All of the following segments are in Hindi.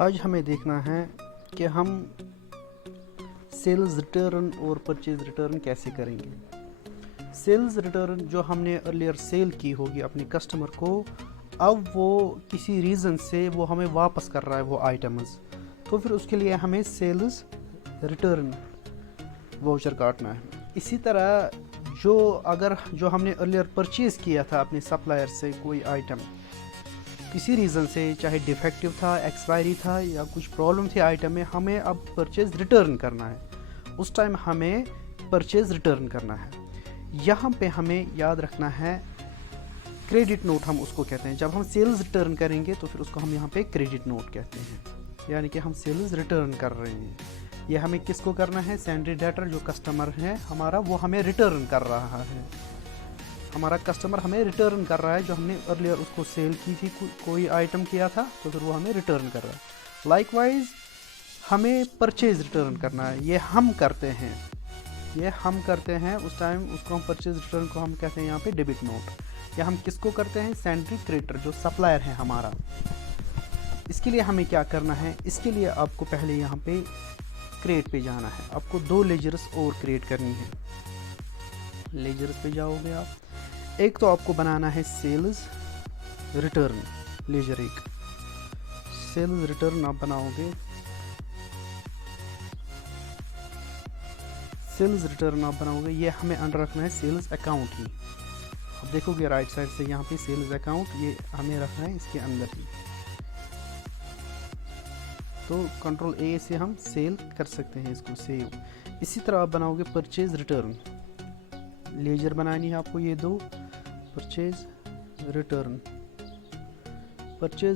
आज हमें देखना है कि हम सेल्स रिटर्न और परचेज रिटर्न कैसे करेंगे। सेल्स रिटर्न जो हमने अर्लियर सेल की होगी अपने कस्टमर को, अब वो किसी रीज़न से वो हमें वापस कर रहा है वो आइटम्स, तो फिर उसके लिए हमें सेल्स रिटर्न वाउचर काटना है। इसी तरह जो हमने अर्लियर परचेज़ किया था अपने सप्लायर से कोई आइटम, किसी रीज़न से चाहे डिफेक्टिव था, एक्सपायरी था या कुछ प्रॉब्लम थी आइटम में, हमें अब परचेज़ रिटर्न करना है। उस टाइम हमें परचेज़ रिटर्न करना है। यहाँ पे हमें याद रखना है क्रेडिट नोट हम उसको कहते हैं। जब हम सेल्स रिटर्न करेंगे तो फिर उसको हम यहाँ पे क्रेडिट नोट कहते हैं, यानी कि हम सेल्स रिटर्न कर रहे हैं। ये हमें किसको करना है? सैंड्री डेटर जो कस्टमर है हमारा, वो हमें रिटर्न कर रहा है। हमारा कस्टमर हमें रिटर्न कर रहा है जो हमने अर्लियर उसको सेल की थी, कोई आइटम किया था, तो फिर वो हमें रिटर्न कर रहा है। लाइकवाइज हमें परचेज रिटर्न करना है। ये हम करते हैं उस टाइम उसको हम परचेज रिटर्न को हम कहते हैं यहाँ पे डेबिट नोट। या हम किसको करते हैं? सैंड्री क्रेडिटर जो सप्लायर है हमारा। इसके लिए हमें क्या करना है? इसके लिए आपको पहले यहाँ पे क्रिएट पे जाना है। आपको 2 लेजर्स और क्रिएट करनी है। लेजर्स पे जाओगे आप, एक तो आपको बनाना है सेल्स रिटर्न, लेजर एक सेल्स रिटर्न आप बनाओगे। ये हमें अंडर रखना है सेल्स अकाउंट ही। आप देखोगे राइट साइड से यहाँ पे सेल्स अकाउंट, ये हमें रखना है इसके अंदर ही। तो कंट्रोल ए से हम सेल कर सकते हैं इसको, सेव। इसी तरह आप बनाओगे परचेज रिटर्न, लेजर बनानी है आपको ये 2, परचेज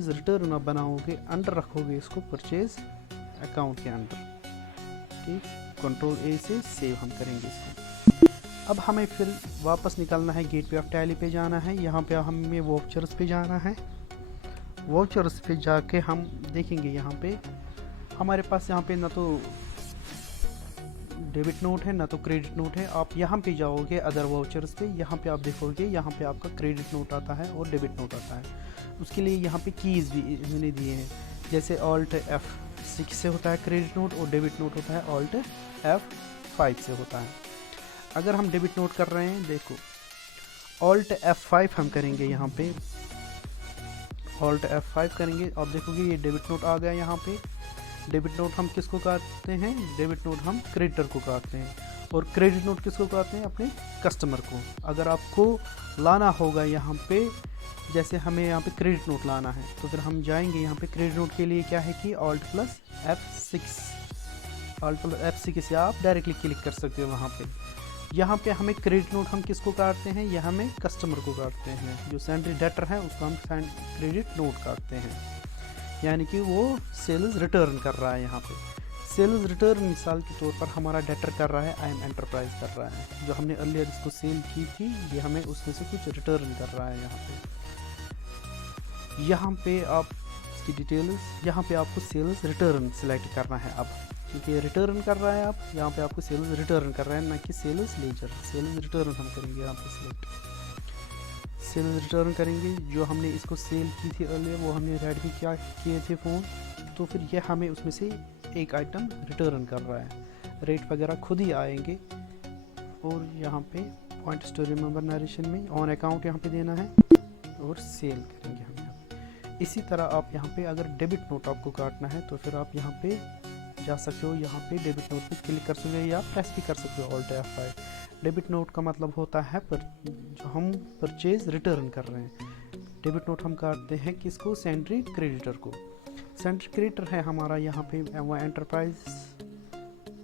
रिटर्न आप बनाओगे, अंडर रखोगे इसको परचेज अकाउंट के अंडर। ठीक, कंट्रोल ए से सेव हम करेंगे इसको। अब हमें फिर वापस निकलना है, गेटवे ऑफ टैली पे जाना है। यहाँ पे हमें वाउचर्स पे जाना है। वाउचर्स पे जाके हम देखेंगे यहाँ पे हमारे पास यहाँ पे ना तो डेबिट नोट है ना तो क्रेडिट नोट है। आप यहाँ पे जाओगे अदर वाउचर्स पे, यहाँ पे आप देखोगे यहाँ पे आपका क्रेडिट नोट आता है और डेबिट नोट आता है। उसके लिए यहाँ पे कीज़ भी इन्होंने दिए हैं, जैसे ऑल्ट F6 से होता है क्रेडिट नोट और डेबिट नोट होता है ऑल्ट F5 से होता है। अगर हम डेबिट नोट कर रहे हैं, देखो ऑल्ट F5 हम करेंगे, यहाँ पे ऑल्ट F5 करेंगे, आप देखोगे ये डेबिट नोट आ गया। यहाँ पे डेबिट नोट हम किसको काटते हैं? डेबिट नोट हम क्रेडिटर को काटते हैं, और क्रेडिट नोट किसको काटते हैं? अपने कस्टमर को। अगर आपको लाना होगा यहाँ पे, जैसे हमें यहाँ पे क्रेडिट नोट लाना है, तो फिर हम जाएंगे यहाँ पे क्रेडिट नोट के लिए क्या है कि ऑल्ट प्लस F6 से आप डायरेक्टली क्लिक कर सकते हो वहाँ पे। यहाँ पे हमें क्रेडिट नोट हम किसको काटते हैं? यह हमें कस्टमर को काटते हैं। जो सैंड्री डेटर है उसको हम क्रेडिट नोट काटते हैं, यानी कि वो सेल्स रिटर्न कर रहा है। यहाँ पे सेल्स रिटर्न मिसाल के तौर पर हमारा डेटर कर रहा है IM एंटरप्राइज कर रहा है, जो हमने अर्लियर इसको सेल की थी, ये हमें उसमें से कुछ रिटर्न कर रहा है। यहाँ पे आप इसकी डिटेल्स, यहाँ पे आपको सेल्स रिटर्न सिलेक्ट करना है। अब क्योंकि रिटर्न कर रहा है, आप यहाँ पे आपको सेल्स रिटर्न कर रहा है, ना कि सेल्स लेजर। सेल्स रिटर्न हम करेंगे यहाँ पे सिलेक्ट, सेल्स रिटर्न करेंगे। जो हमने इसको सेल की थी अर्लियर, वो हमने रेड भी क्या किए थे फ़ोन, तो फिर ये हमें उसमें से एक आइटम रिटर्न कर रहा है। रेट वगैरह खुद ही आएंगे। और यहाँ पे पॉइंट स्टोरी मेंबर नरेशन में ऑन अकाउंट यहाँ पे देना है और सेल करेंगे हम। इसी तरह आप यहाँ पे अगर डेबिट नोट आपको काटना है तो फिर आप यहाँ पे जा सकते हो, यहाँ पे डेबिट नोट पे क्लिक कर सकते हो या प्रेस भी कर सकते हो ऑल्ट F5। डेबिट नोट का मतलब होता है जो हम परचेज रिटर्न कर रहे हैं। डेबिट नोट हम काटते हैं किसको? सैंड्री क्रेडिटर को। सैंड्री क्रेडिटर है हमारा यहाँ पे एंटरप्राइज,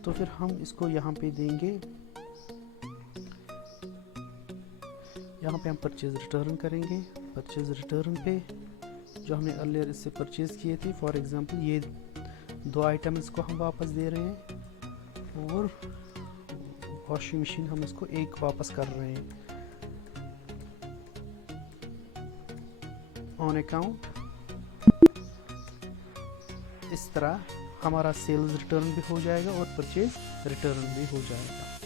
तो फिर हम इसको यहाँ पे देंगे, यहाँ पे हम परचेज रिटर्न करेंगे। परचेज रिटर्न पे जो हमने अर्लियर इससे परचेज किए थे, फॉर एग्जांपल ये 2 आइटम इसको हम वापस दे रहे हैं, और वॉशिंग मशीन हम इसको 1 वापस कर रहे हैं ऑन अकाउंट। इस तरह हमारा सेल्स रिटर्न भी हो जाएगा और परचेज रिटर्न भी हो जाएगा।